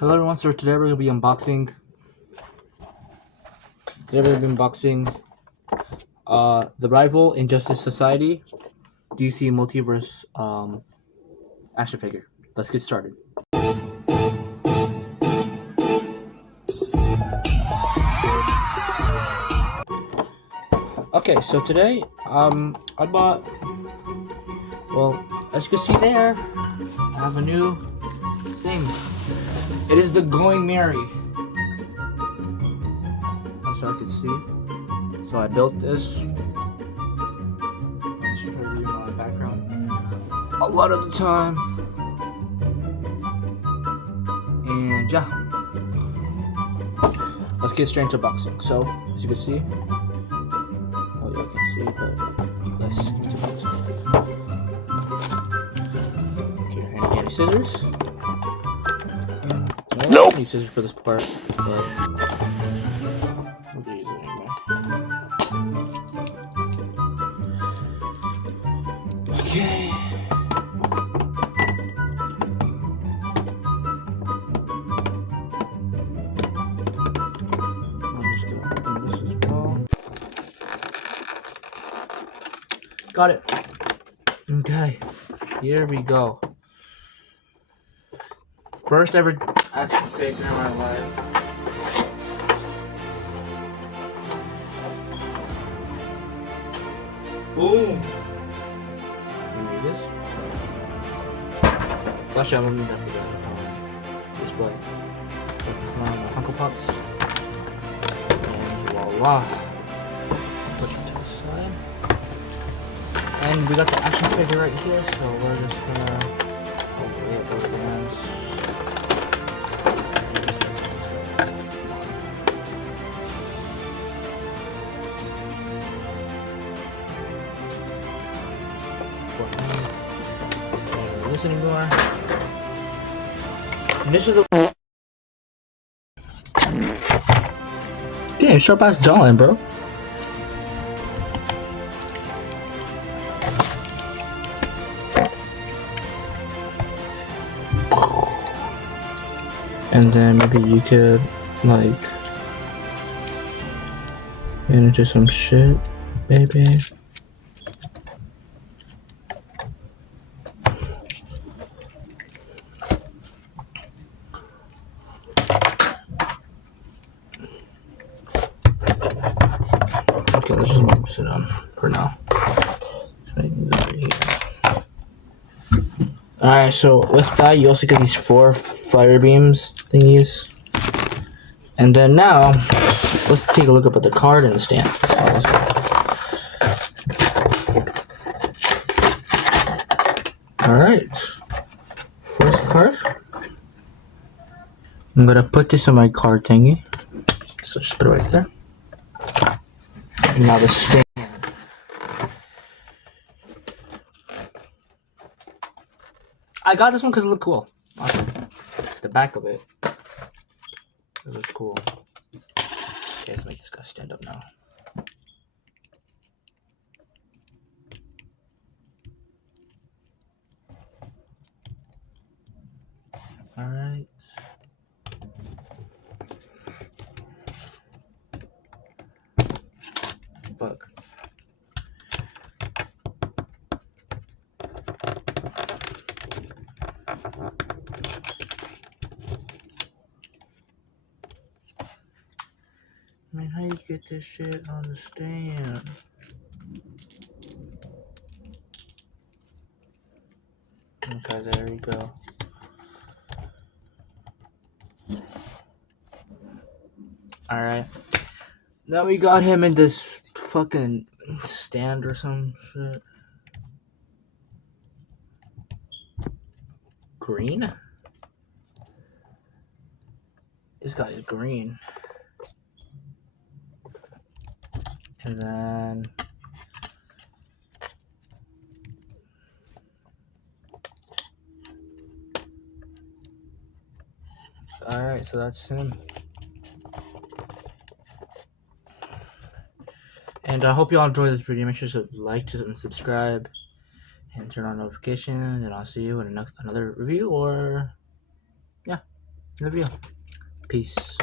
Hello everyone, so today we're going to be unboxing The Rival Injustice Society DC Multiverse action figure. Let's get started. Okay, so today I bought, well, as you can see there, I have a new thing. It is the Going Merry. As you can see. So I built this. Should I read my background? A lot of the time. And yeah. Let's get straight into boxing. So, as you can see, well, you can see, but let's get into boxing. Okay, you're gonna get any scissors. And, well, nope. I need scissors for this part, but we'll be using it anyway. Okay. Got it. Okay, here we go. First ever action figure in my life. Boom. Can you read this? Flash out, I'm gonna have to display. Funko Pops. And voila. Put it to the side. And we got the action figure right here, so we're just gonna hopefully have both hands. This anymore. And this is the damn sharp ass jawline, bro. And then maybe you could like get into some shit, baby. Okay, let's just move sit down for now. Alright, so with that, you also get these 4 fire beams thingies. And then now, let's take a look up at the card and the stand. So let's go. Alright. First card. I'm gonna put this on my card thingy. So just put it right there. And now the stand. I got this one because it looked cool. Awesome. The back of it. It looks cool. Okay, let's make this guy stand up now. Alright. Fuck. Man, how you get this shit on the stand? Okay, there we go. Alright. Now we got him in this fucking stand or some shit. Green? This guy is green. And then alright, so that's him. And I hope you all enjoyed this video. Make sure to like and subscribe and turn on notifications, and I'll see you in another review, or yeah. Love you. Peace.